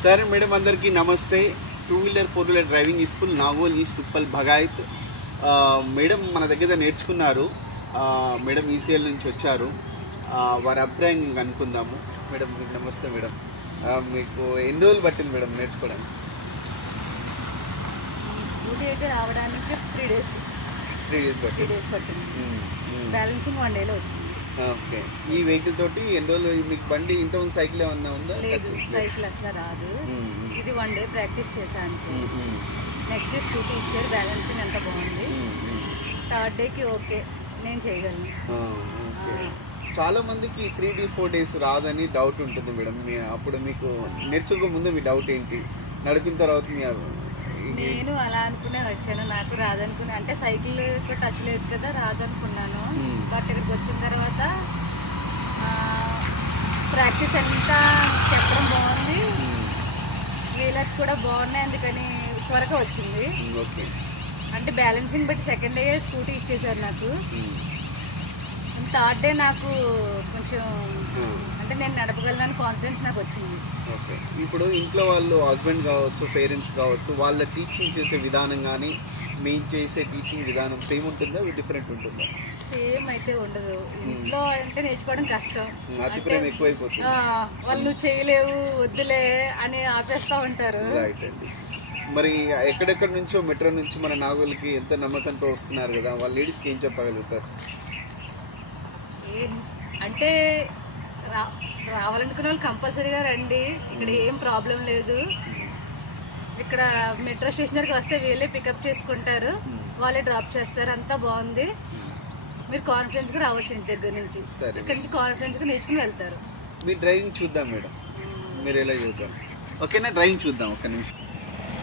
sir madam अंदर की नमस्ते 2 wheeler 4 wheeler driving school Nagole east Uppal Bhagayath madam మన దగ్గర నేర్చుకున్నారు మేడం ఈసీఎల్ నుంచి వచ్చారు వారి అభిప్రాయం అనుకుందాము మేడం నమస్తే మేడం మీకు ఎన్ని రోజులు పట్టింది మేడం నేర్చుకోవడానికి స్కూటీ అయితే రావడానికి 3 డేస్ పట్టింది బ్యాలెన్సింగ్ 1 డేలో వచ్చింది ఓకే ఈ వెహికల్ తోటి ఎన్ని రోజులు మీకు బండి ఇంతకుముందు సైకిల్ ఏమన్నా ఉందా లేదు సైకిల్ అసలు రాదు ఇది 1 డే ప్రాక్టీస్ చేశాను నెక్స్ట్ డే స్కూటీ ఇచ్చారు బ్యాలెన్సింగ్ అంత బాగుంది థర్డ్ డేకి ఓకే నేను చేయగలను చాలా మందికి 3D 4 డేస్ రాదని డౌట్ ఉంటుంది మేడం అప్పుడు మీకు నేర్చుకోక ముందు మీ డౌట్ ఏంటి నడిపిన తర్వాత మీ నేను అలా అనుకునే వచ్చాను నాకు రాదనుకున్నా అంటే సైకిల్ టచ్ లేదు కదా రాదనుకున్నాను బట్ ఇక్కడికి వచ్చిన తర్వాత ప్రాక్టీస్ అంతా చెప్పడం బాగుంది వీలర్స్ కూడా బాగున్నాయి అందుకని త్వరగా వచ్చింది అంటే బ్యాలెన్సింగ్ బట్టి సెకండ్ డే స్కూటీ ఇచ్చేసారు నాకు థర్డ్ డే నాకు కొంచెం అంటే నేను నడపగలను కాన్ఫిడెన్స్ నాకు వచ్చింది ఓకే ఇప్పుడు ఇంట్లో వాళ్ళు హస్బెండ్ కావచ్చు పేరెంట్స్ కావచ్చు వాళ్ళ టీచింగ్ చేసే విధానం కానీ మేము చేసే టీచింగ్ విధానం సేమ్ ఉంటుందా డిఫరెంట్ ఉంటుందా సేమ్ అయితే ఉండదు ఇంట్లో అంటే నేర్చుకోవడం కష్టం అతిప్రేమ ఎక్కువైపోతుంది వాళ్ళు నువ్వు చేయలేవు వద్దులే అని ఆపేస్తూ ఉంటారు రైట్ అండి మరి ఎక్కడెక్కడ నుంచో మెట్రో నుంచి మన నాగోల్కి ఎంత నమ్మకంతో వస్తున్నారు కదా వాళ్ళ లేడీస్కి ఏం చెప్పగలుగుతారు అంటే రావాలనుకునే వాళ్ళు కంపల్సరీగా రండి ఇక్కడ ఏం ప్రాబ్లం లేదు ఇక్కడ మెట్రో స్టేషనర్కి వస్తే వీళ్ళే పికప్ చేసుకుంటారు వాళ్ళే డ్రాప్ చేస్తారు అంతా బాగుంది మీరు కాన్ఫిడెన్స్గా రావచ్చు ఇంటి దగ్గర నుంచి ఇక్కడ నుంచి కాన్ఫిడెన్స్గా నేర్చుకుని వెళ్తారు మీరు డ్రైవింగ్ చూద్దాం మేడం మీరు ఎలా చూద్దాం ఓకేనా డ్రైవింగ్ చూద్దాం ఒక నిమిషం